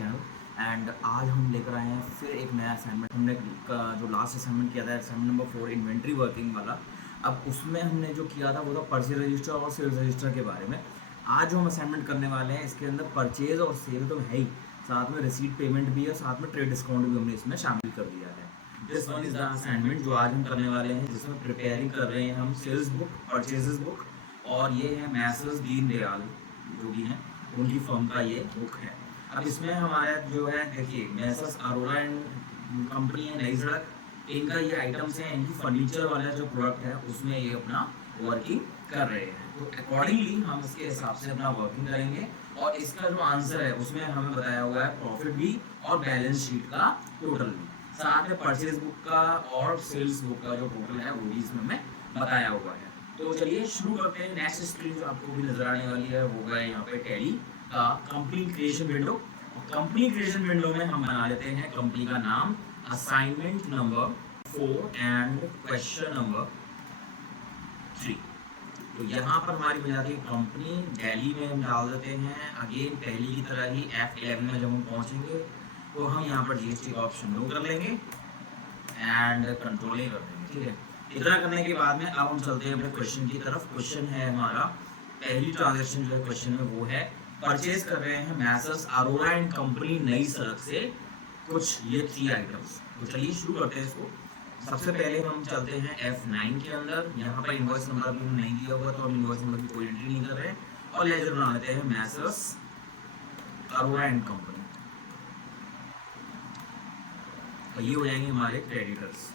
Channel and आज हम लेकर आए हैं फिर एक नया असाइनमेंट। हमने जो लास्ट असाइनमेंट किया था असाइनमेंट नंबर 4 इन्वेंट्री वर्किंग वाला, अब उसमें हमने जो किया था वो था परचेज रजिस्टर और सेल्स रजिस्टर के बारे में। आज जो हम असाइनमेंट करने वाले हैं इसके अंदर परचेज और सेल तो है ही, साथ में रिसीट पेमेंट भी है, साथ में ट्रेड डिस्काउंट भी हमने इसमें शामिल कर दिया है। This one is the assignment जो आज हम करने वाले हैं, जिसमें प्रिपेयरिंग कर रहे हैं हम सेल्स बुक, परचेजेस बुक, और ये है मैसर्स दीन दयाल जो भी हैं उनकी फर्म का ये बुक है। अब इसमें हमारा जो है देखिए मैसर्स अरोरा एंड कंपनी है नई सड़क, इनका ये आइटम्स हैं, इनकी फर्नीचर वाला जो प्रोडक्ट है उसमें ये अपना वर्किंग कर रहे हैं। तो अकॉर्डिंगली हम इसके हिसाब से अपना वर्किंग करेंगे और इसका जो आंसर है उसमें हमें बताया हुआ है प्रॉफिट भी और बैलेंस शीट का टोटल भी, साथ में परचेज बुक का और सेल्स बुक का जो टोटल है वो भी इसमें हमें बताया हुआ है। तो चलिए शुरू करते हैं। नेक्स्ट स्क्रीन जो आपको भी नजर आने वाली है वो है यहाँ पे टैली का company creation window. Company creation window में हम बना लेते हैं कंपनी का नाम, assignment number 4 and question number 3। तो यहाँ पर हमारी बन जाती है कंपनी, दिल्ली में हम डाल देते हैं अगेन पहली की तरह ही F11 में जब हम पहुँचेंगे तो हम यहाँ पर GST का ऑप्शन नो कर लेंगे एंड कंट्रोल कर देंगे। ठीक है, इतना करने के बाद में अब हम चलते हैं अपने क्वेश्चन की तरफ। क्वेश्चन है हमारा, पहली ट्रांजैक्शन जो है क्वेश्चन में वो है परचेज कर रहे हैं मैसर्स अरोरा एंड कंपनी नई सड़क से कुछ ये 3 आइटम्स। तो चलिए शुरू करते हैं इसको। सबसे पहले हम चलते हैं F9 के अंदर। यहाँ पर इनवॉइस नंबर भी नहीं दिया हुआ तो हम इनवॉइस नंबर की कोई एंट्री नहीं कर रहे हैं और लेजर बना लेते हैं मैसर्स अरोरा एंड कंपनी। तो ये हो जाएंगे हमारे क्रेडिटर्स।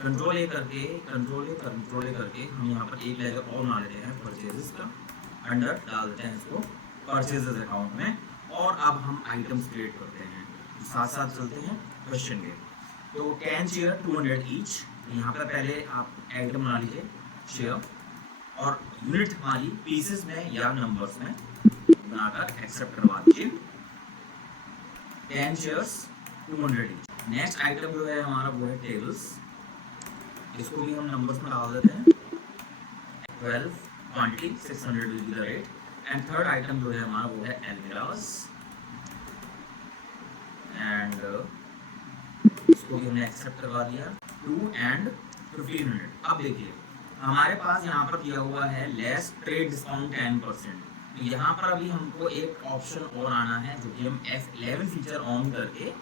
कंट्रोल ए करके हम यहाँ पर एक लेजर और बना लेते हैं परचेजेस का, अंडर डाल देते हैं इसको परचेजेस अकाउंट में, और अब हम आइटम्स क्रिएट करते हैं। साथ साथ चलते हैं क्वेश्चन के। तो कैन शेयर 200 ईच, यहाँ पर पहले आप आइटम बना लीजिए शेयर और यूनिट हमारी पीसेस में या नंबर्स में बनाकर एक्सेप्ट करवा दीजिए। 10 शेयर्स 200 ईच। नेक्स्ट आइटम जो है हमारा वो है टेबल्स, इसको भी हम नंबर्स में डाल देते हैं। 12 quantity 600 will be the rate. And third item जो है हमारा वो है एल्मिराज एंड इसको भी हमने एक्सेप्ट करवा दिया 2 एंड 1500। अब देखिए हमारे पास यहाँ पर दिया हुआ है लेस ट्रेड डिस्काउंट 10%। तो यहाँ पर अभी हमको एक ऑप्शन और आना है जो कि हम F11 फीचर ऑन करके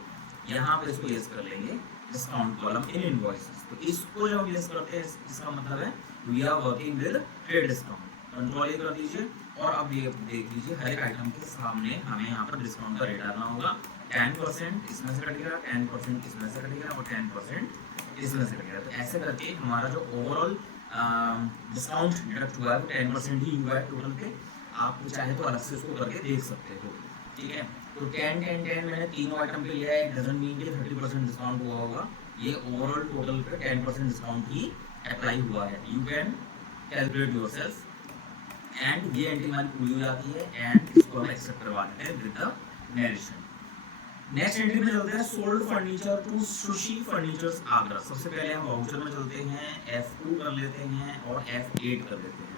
यहाँ पर इसको यस कर लेंगे, डिस्काउंट कॉलम इन इनवॉइसेस। तो इसको जब हम यस करते हैं इसका मतलब है we are working with trade discount. Control कर दीजिए और अब ये देख लीजिए हर एक आइटम के सामने हमें यहाँ पर डिस्काउंट का रेट आना होगा। 10% इसमें से कटेगा, 10% इसमें से कटेगा और 10% इसमें से कटेगा। तो ऐसे करके हमारा जो ओवरऑल डिस्काउंट डिडक्ट हुआ है वो 10% ही हुआ है टोटल पे। आप चाहे तो अलग से उसको करके देख सकते हो। ठीक है, तो 10 10 10 मैंने तीनों आइटम पे लिया है, डजंट मीन कि 30% डिस्काउंट हुआ होगा। ये ओवरऑल टोटल पे 10% डिस्काउंट ही अप्लाई हुआ है। You can calculate yourself. And ये एंट्री हमारी पूरी हो जाती है एंड इसको हम एक्सेप्ट करवा देते हैं with the narration. Next entry में चलते हैं sold furniture to Sushi Furnitures Agra. सबसे पहले हम वाउचर में चलते हैं, F2 कर लेते हैं और F8 कर लेते हैं।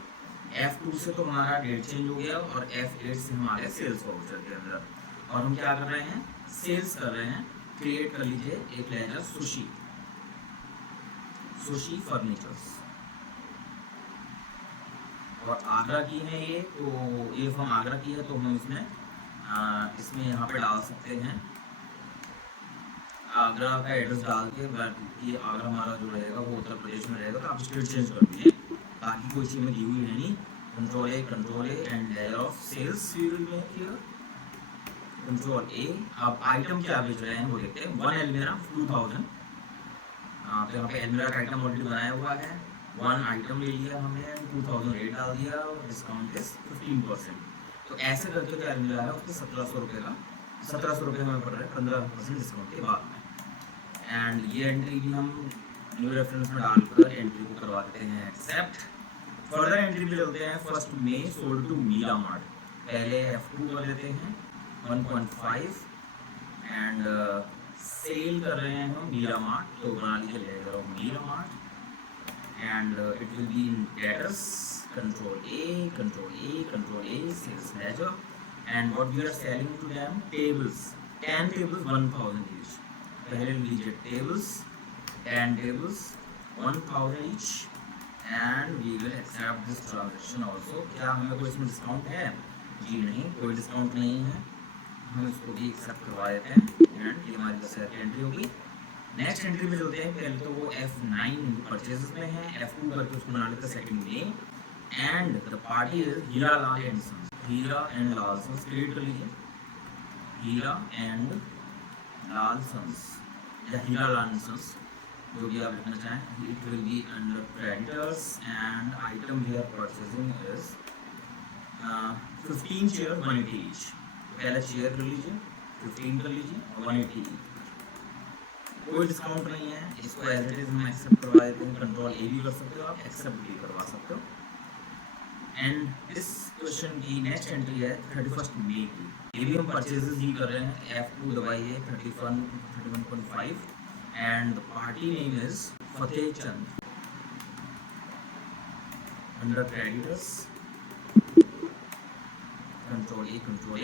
F2 से तो हमारा डेट चेंज हो गया और F8 से हमारे सेल्स वाउचर के अंदर, और हम क्या कर रहे हैं सेल्स कर रहे हैं। क्रिएट कर लीजिए एक लेजर सुशी फर्नीचर्स, और आगरा की है ये, तो ये फर्म आगरा की है तो हम इसमें यहाँ पे डाल सकते हैं आगरा का एड्रेस डाल के। ये आगरा हमारा जो रहेगा वो उत्तर प्रदेश में रहेगा, तो आप स्टेट चेंज कर दीजिए, बाकी कोई चीज़ में दी हुई है नहीं। Control A and layer of sales field में हियर कंट्रोल ए। अब आइटम क्या बेच रहे हैं वो देखते हैं। 1 एल्मिरा 2000, तो यहाँ पे एल्मिरा का आइटम ऑलरेडी बनाया हुआ है। 1 आइटम ले लिया हमने, 2000 रेट डाल दिया और डिस्काउंट इज 15%। तो ऐसे करके जो एल्मिरा है उसके 1700 रुपये का 1700 रुपये हमें पड़ रहा है 15% डिस्काउंट के बाद में। एंड ये एंट्री भी हम न्यू रेफरेंस में डालकर एंट्री को करवा देते हैं एक्सेप्ट। फर्दर एंट्री पे चलते हैं। 1 मई सोल्ड टू मीरा मार्ट, पहले F2 कर लेते हैं 1.5 एंड सेल कर रहे हैं हम मीरा मार्ट, तो बना लीजिए ledger of Meera mart and it will be in debtors control A, sales ledger, and what we are selling to them, tables, 10 tables, 1000 each. पहले लीजिए tables, 10 tables, 1000 each, and we will accept this transaction also. क्या हमें कोई इसमें discount है? जी नहीं, कोई discount नहीं है, हम इसको भी एक्सेप्ट करवा देते हैं एंड ये हमारी सेकंड एंट्री होगी। नेक्स्ट एंट्री पे चलते हैं। पहले तो वो F9 परचेजेस में है, F2 करके उसको बना लेते हैं second name, and the party is Heera Lal and sons. Heera and Lal sons create कर लीजिए, हीरा एंड लाल सन्स या हीरा लाल एंड सन्स, जो भी आप लिखना चाहें। It will be under creditors and item we are purchasing is 15 chair 180 each. पहले चेयर कर लीजिए, 15 कर लीजिए, 180। कोई डिस्काउंट नहीं है, इसको एज इट इज हम एक्सेप्ट करवा देते हैं। कंट्रोल ए भी कर सकते हो आप, एक्सेप्ट भी करवा सकते हो। एंड इस क्वेश्चन की नेक्स्ट एंट्री है 31 मई की। ये भी हम परचेजेस ही कर रहे हैं। F2 दबाइए, 31.5 and the party name is Fateh Chand. Under creditors, control A,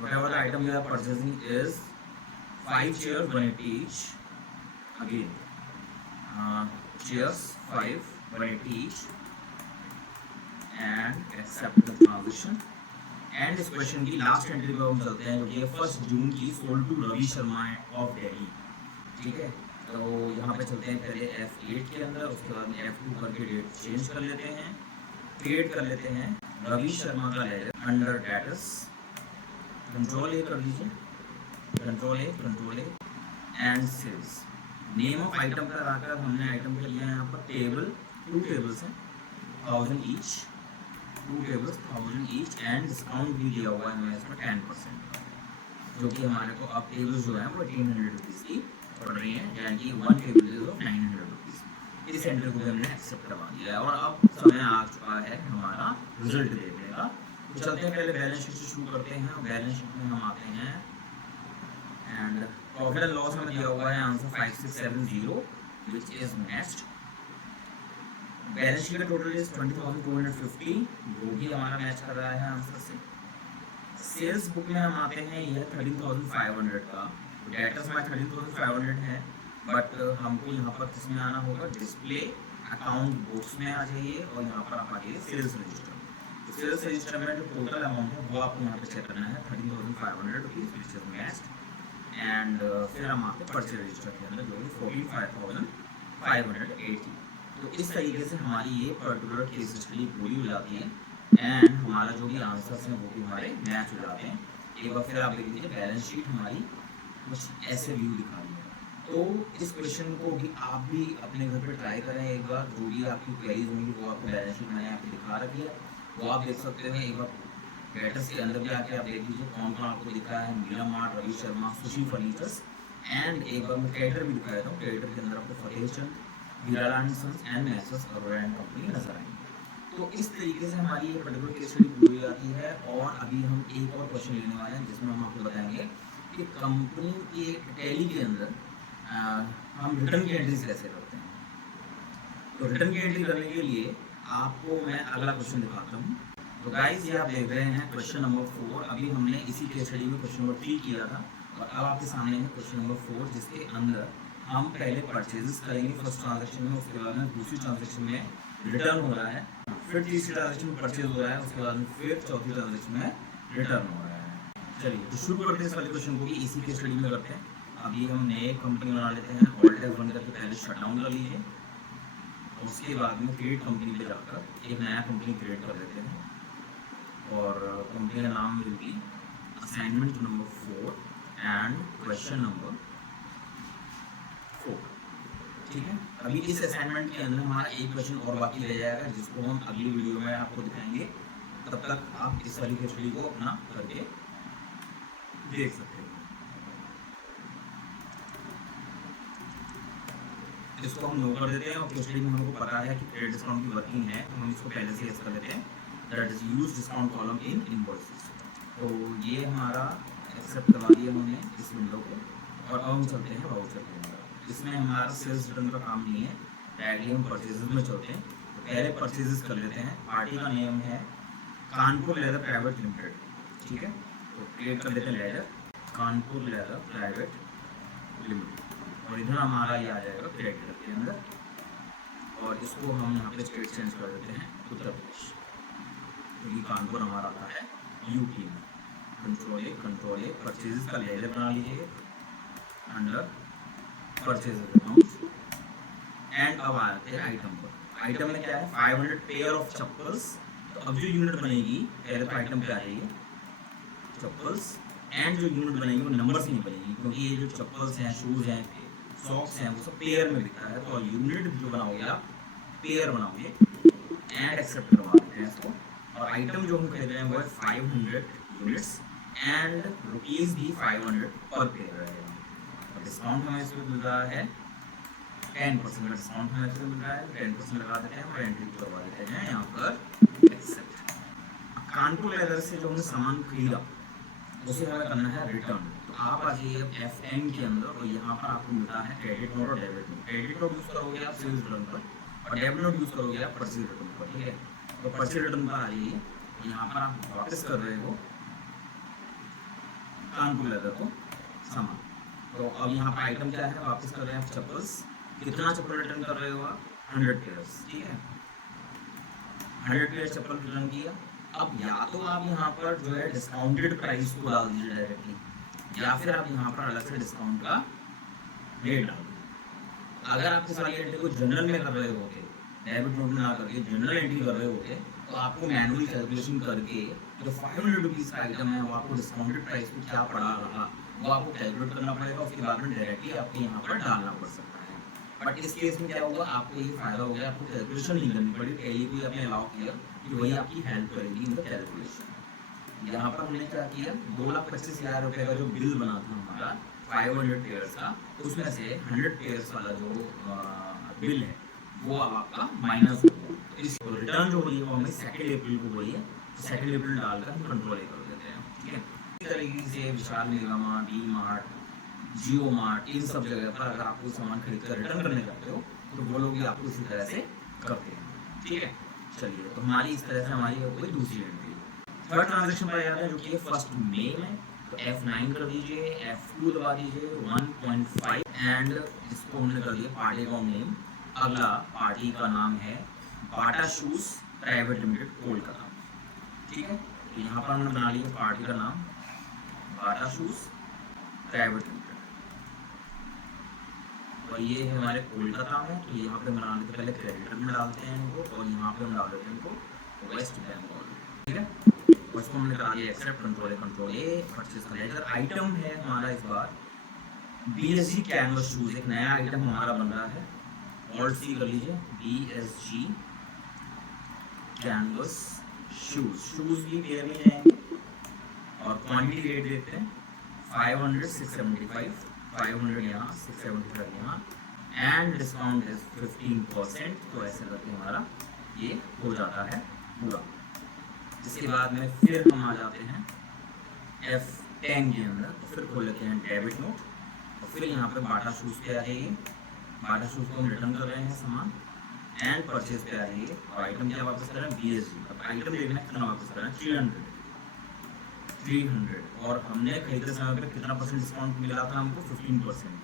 whatever the item we are purchasing is 5 chairs 180 each. Again, chairs 5 180 each, and accept the transaction. And इस क्वेश्चन की last entry पे हम चलते हैं, जो कि 1 जून की, sold to Ravi Sharma of Delhi. ठीक है, तो यहाँ पे चलते हैं पहले F8 के अंदर, उसके बाद में F2 करके डेट चेंज कर लेते हैं, क्रिएट कर लेते हैं रवि शर्मा का ledger under debtors. Control A कर लीजिए, control A and sales. Name of item का आकर हमने आइटम के लिया है यहाँ पर टेबल, 2 टेबल्स हैं, 1000 each, 2 tables 1000 each, and discount भी दिया हुआ है हमें इसमें 10%, जो कि हमारे को अब टेबल्स जो है वो 1800 रुपीज़ की पड़ रही है, यानी कि 1 टेबल इज ऑफ 900 रुपीज़। इस एंट्री को भी हमने एक्सेप्ट करवा दिया है और अब समय आ चुका है हमारा रिजल्ट देखने का। तो चलते हैं, पहले बैलेंस शीट से शुरू करते हैं। बैलेंस शीट में हम आते हैं एंड प्रॉफिट एंड लॉस में दिया हुआ है answer 5670 which is next. Balance sheet का टोटल इज 20,250, वो भी हमारा मैच कर रहा है आंसर से। सेल्स बुक में हम आते हैं, यह 13,500 का, डेटर्स में 13,500 है, बट हमको यहाँ पर किसमें आना होगा, डिस्प्ले अकाउंट बुक्स में आ जाइए और यहाँ पर आप आइए सेल्स रजिस्टर। तो सेल्स रजिस्टर में जो टोटल अमाउंट है वो आपको यहाँ पे चेक करना है, 13,500 rupees which is next. And फिर हम आते हैं परचेज रजिस्टर के अंदर, जो कि 45,580। तो इस तरीके से हमारी ये पर्टिकुलर केस स्टडी पूरी हो जाती है एंड हमारा जो भी आंसर्स हैं वो भी हमारे मैच हो जाते हैं। एक बार फिर आप देख लीजिए, बैलेंस शीट हमारी कुछ ऐसे व्यू दिखा रही है। तो इस क्वेश्चन को भी आप भी अपने घर पे ट्राई करें एक बार, जो भी आपकी क्वेरीज होंगी वो आपको बैलेंस शीट मैंने आपको दिखा रखी है, वो आप देख सकते हैं। एक बार डेटर्स के अंदर भी आके आप देख लीजिए कौन कौन आपको दिखा है, Meera mart, Ravi Sharma, Sushi Furnitures, and एक बार मैं क्रेडिटर भी दिखा देता हूँ। क्रेडिटर के अंदर आपको Fateh Chand, Hira Lal and sons and Messrs Arora and company नजर आएंगे। तो इस तरीके से हमारी ये पर्टिकुलर केस स्टडी पूरी हो जाती है और अभी हम एक और क्वेश्चन लेने वाले हैं जिसमें हम आपको बताएंगे कि कंपनी के टैली के अंदर हम रिटर्न की एंट्रीज कैसे करते हैं। तो रिटर्न की एंट्री करने के लिए आपको मैं अगला क्वेश्चन दिखाता हूँ। तो गाइस, ये आप देख रहे हैं क्वेश्चन नंबर 4। अभी हमने इसी केस स्टडी में क्वेश्चन नंबर 3 किया था और अब आपके सामने है क्वेश्चन नंबर 4, जिसके अंदर हम पहले परचेजेस करेंगे फर्स्ट ट्रांजेक्शन में, उसके बाद में दूसरी ट्रांजेक्शन में रिटर्न हो रहा है, फिर तीसरी ट्रांजेक्शन में परचेज हो रहा है, उसके बाद में फिर चौथी ट्रांजेक्शन में रिटर्न हो रहा है। चलिए तो शुरू करते हैं इस वाले क्वेश्चन को भी इसी के स्टडी में करते हैं। अभी हम नए कंपनी बना लेते हैं, ऑल्ट F1 करके पहले शट डाउन कर लीजिए, उसके बाद में क्रिएट कंपनी पे जाकर एक नया कंपनी क्रिएट कर लेते हैं और कंपनी का नाम will be assignment number 4 and question number 4। ठीक है, अभी इस असाइनमेंट के अंदर हमारा एक क्वेश्चन और बाकी रह जाएगा जिसको हम अगली वीडियो में आपको दिखाएंगे। तब तक आप इस वाली स्टडी को अपना करके देख सकते हो। इसको हम नो कर देते हैं और स्टडी में हमको पता है कि क्रेडिट डिस्काउंट की वर्किंग है, तो हम इसको पहले से यस कर लेते हैं, that is use discount column in invoices. तो ये हमारा एक्सेप्ट करवा दिया हमने इस विंडो को और अब हम चलते हैं वाउचर के अंदर। इसमें हमारा सेल्स रिटर्न का काम नहीं है, डायरेक्टली हम परचेजेस में चलते हैं। तो पहले परचेजेस कर लेते हैं। पार्टी का नेम है कानपुर लेदर प्राइवेट लिमिटेड, ठीक है। तो क्रिएट कर लेते हैं leather, Kanpur leather private limited, और इधर हमारा ये आ जाएगा क्रेडिटर के अंदर, और इसको हम यहाँ पे स्टेट चेंज कर देते हैं उत्तर प्रदेश, क्योंकि तो कानपुर हमारा आता है यूपी में। कंट्रोल ए परचेजेस का लेजर बना लीजिए अंडर परचेजेस अकाउंट, एंड अब आते हैं आइटम पर। आइटम में क्या है 500 पेयर ऑफ चप्पल्स। तो अब जो यूनिट बनेगी पहले तो आइटम पे आ जाइए चप्पल्स, एंड जो यूनिट बनेगी वो नंबर से नहीं बनेगी, क्योंकि ये जो चप्पल्स हैं, शूज हैं, सॉक्स हैं, वो सब पेयर में बिकता है। तो यूनिट जो बनाओगे आप पेयर बनाओगे, एंड एक्सेप्ट करवा देते हैं इसको। और आइटम जो हम खरीद रहे हैं वो है 500 यूनिट्स, एंड रुपीज़ भी 500 पर पेयर रहेगा। और डिस्काउंट हमें इसमें मिल रहा है 10% का डिस्काउंट हमें इसमें मिल रहा है, 10% लगा देते हैं और एंट्री करवा देते हैं यहाँ पर एक्सेप्ट। कानपुर लेदर से जो हमने सामान खरीदा उसे हमें करना है रिटर्न। तो आप आ जाइए FN के अंदर, और यहाँ पर आपको मिलता है क्रेडिट नोट और debit note. Credit note use करोगे आप सेल्स रिटर्न पर, और डेबिट नोट यूज़ करोगे आप परचेज रिटर्न पर, ठीक है। तो परचेज रिटर्न पर आ जाइए, यहाँ पर आप वापस कर रहे हो कानपुर लेदर को सामान। तो अब यहाँ पर आइटम क्या है, वापस कर रहे हैं आप चप्पल्स। कितना चप्पल रिटर्न कर रहे हो आप 100 पेयर्स, ठीक है। 100 पेयर चप्पल रिटर्न किया। अब या तो आप यहाँ पर जो है डिस्काउंटेड प्राइस को डाल दीजिए डायरेक्टली, या फिर आप यहाँ पर अलग से डिस्काउंट का रेट डाल दीजिए। अगर आप इस वाली एंट्री को जनरल में कर रहे होते, डेबिट नोट में ना करके जनरल एंट्री कर रहे होते, तो आपको मैनुअली कैलकुलेशन करके जो 500 रुपीज़ का आइटम है वो आपको डिस्काउंटेड प्राइस को क्या पड़ा रहा वो आपको कैलकुलेट करना पड़ेगा, उसके बाद में डायरेक्टली आपको यहाँ पर डालना पड़ सकता है। बट इस केस में क्या होगा, आपको ये फायदा हो गया, आपको कैलकुलेशन नहीं करनी पड़ी, टैली को आपने अलाउ किया कि वही आपकी हेल्प करेगी इन द कैलकुलेशन। यहाँ पर हमने क्या किया, 2,25,000 रुपये का जो बिल बना था हमारा 500 पेयर्स का, उसमें से 100 पेयर्स वाला जो बिल है वो अब आपका माइनस हो गया। तो इस रिटर्न जो हो रही है वो हमें 2 अप्रैल को हो रही है, तो 2 अप्रैल डालकर हम कंट्रोल कर देते हैं, ठीक है। इस तरीके से विशाल मेगा मार्ट, डी मार्ट, जियो मार्ट, इन सब जगह पर अगर आप कोई सामान खरीद कर रिटर्न करने जाते हो तो वो लोग भी आपको इसी तरह से करते हैं, ठीक है। चलिए, तो हमारी इस तरह से हमारी हो गई दूसरी एंट्री। थर्ड ट्रांजेक्शन पर जाते हैं जो कि 1 मई में। तो F9 कर दीजिए, F2 दबा दीजिए, 1.5, एंड इसको हमने कर दिया पार्टी का नेम। अगला पार्टी का नाम है बाटा शूज प्राइवेट लिमिटेड कोलकाता, ठीक है। तो यहाँ पर हमने बना लिया पार्टी का नाम बाटा शूज प्राइवेट लिमिटेड, और ये है हमारे कोलकाता में। तो यहाँ पे बना लेते पहले क्रेडिटर में डालते हैं इनको, और यहाँ पे हम डाल देते हैं इनको वेस्ट बंगाल, ठीक है। उसको हमने करा दिया एक्सेप्ट, कंट्रोल ए परचेज का लेजर। आइटम है हमारा इस बार BSG कैनवस शूज, एक नया आइटम हमारा बन रहा है। ऑल्ट सी कर लीजिए, BSG कैनवस शूज भी पेयर में जाएंगे, और क्वांटिटी रेट देखते हैं 500 675, 500 यहाँ 675 यहाँ, एंड डिस्काउंट इज 15%। तो ऐसे करके हमारा ये हो जाता है पूरा। इसके बाद में फिर हम आ जाते हैं F10 के अंदर, तो फिर खोल लेते हैं डेबिट नोट, और फिर यहाँ पे बाटा शूज़ पे आ जाइए। बाटा शूज़ को हम रिटर्न कर रहे हैं सामान, एंड परचेज पे आ जाइए, और आइटम क्या वापस कर रहे हैं BSG। अब आइटम देखना है कितना वापस कर रहे हैं 300, और हमने खरीदते समय पे कितना % डिस्काउंट मिला था हमको 15%,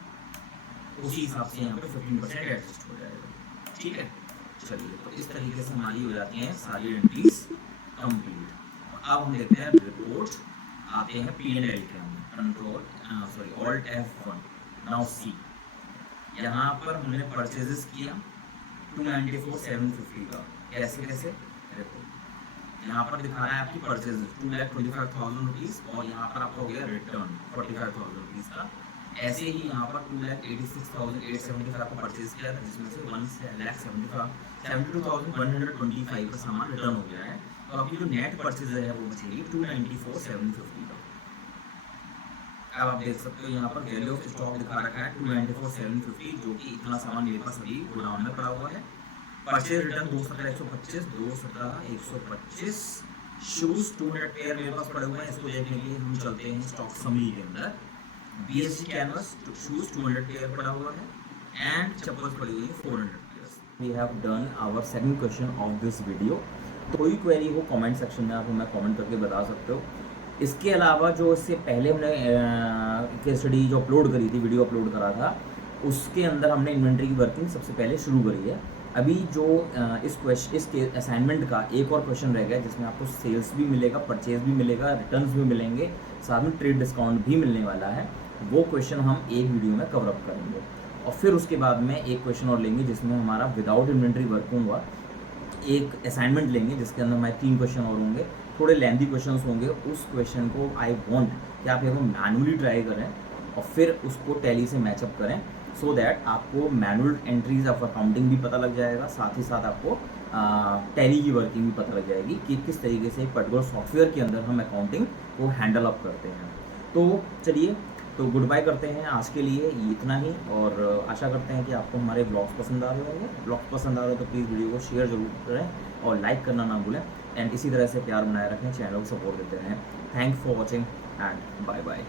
उसी हिसाब से यहाँ पे 15% एडजस्ट हो जाएगा, ठीक है। चलिए, तो इस तरीके से हमारी हो जाती हैं सारी एंट्रीज कंप्लीट। अब हम देखते हैं रिपोर्ट, आते हैं P&L के अंदर, ऑल्ट F1, नाउ सी। यहाँ पर हमने परचेजेस किया 294,750 का, कैसे देखो यहाँ पर दिखा रहा है आपकी परचेजेस 2,25,000 रुपीज़, और यहाँ पर आपका हो गया रिटर्न 45,000 रुपीज़ का। ऐसे ही यहाँ पर 2,86,875 आपको परचेज किया था, जिसमें से 1,72,125 का सामान रिटर्न हो गया है। तो अभी जो नेट परचेज है वो बचेगी 294,750 का। अब आप देख सकते हो यहाँ पर वैल्यू ऑफ स्टॉक दिखा रखा है 294,750, जो कि इतना सामान मेरे पास अभी गोडाउन में पड़ा हुआ है। परचेज रिटर्न 217,125 शूज 200 पेयर मेरे पास पड़े हुए हैं। इसको देखने के लिए हम चलते हैं स्टॉक समरी के अंदर। BSG कैनवस शूज 200 पेयर पड़ा हुआ है, एंड चप्पल्स पड़ी हुई है 400 pairs. We have done our second question of this video. तो कोई क्वेरी हो कमेंट सेक्शन में आप हमें कमेंट करके बता सकते हो। इसके अलावा जो इससे पहले हमने केस स्टडी जो अपलोड करी थी, वीडियो अपलोड करा था, उसके अंदर हमने इन्वेंट्री की वर्किंग सबसे पहले शुरू करी है। अभी जो इसके असाइनमेंट का एक और क्वेश्चन रह गया जिसमें आपको सेल्स भी मिलेगा, परचेज भी मिलेगा, रिटर्न्स भी मिलेंगे, साथ में ट्रेड डिस्काउंट भी मिलने वाला है। वो क्वेश्चन हम एक वीडियो में कवर अप करेंगे और फिर उसके बाद में एक क्वेश्चन और लेंगे जिसमें हमारा विदाउट इन्वेंट्री वर्किंग हुआ एक असाइनमेंट लेंगे जिसके अंदर हमारे 3 क्वेश्चन और होंगे, थोड़े लेंथी क्वेश्चंस होंगे। उस क्वेश्चन को आई वांट कि आप एक मैनुअली ट्राई करें और फिर उसको टैली से मैचअप करें, सो दैट आपको मैनुअल एंट्रीज ऑफ अकाउंटिंग भी पता लग जाएगा, साथ ही साथ आपको टैली की वर्किंग भी पता लग जाएगी कि किस तरीके से एक पर्टिकुलर सॉफ्टवेयर के अंदर हम अकाउंटिंग को हैंडल अप करते हैं। तो चलिए, तो गुड बाय करते हैं आज के लिए, इतना ही। और आशा करते हैं कि आपको हमारे ब्लॉग्स पसंद आ रहे होंगे। ब्लॉग्स पसंद आ रहे हो तो प्लीज़ वीडियो को शेयर जरूर करें और लाइक करना ना भूलें। एंड इसी तरह से प्यार बनाए रखें, चैनल को सपोर्ट देते रहें। Thanks for watching and bye bye.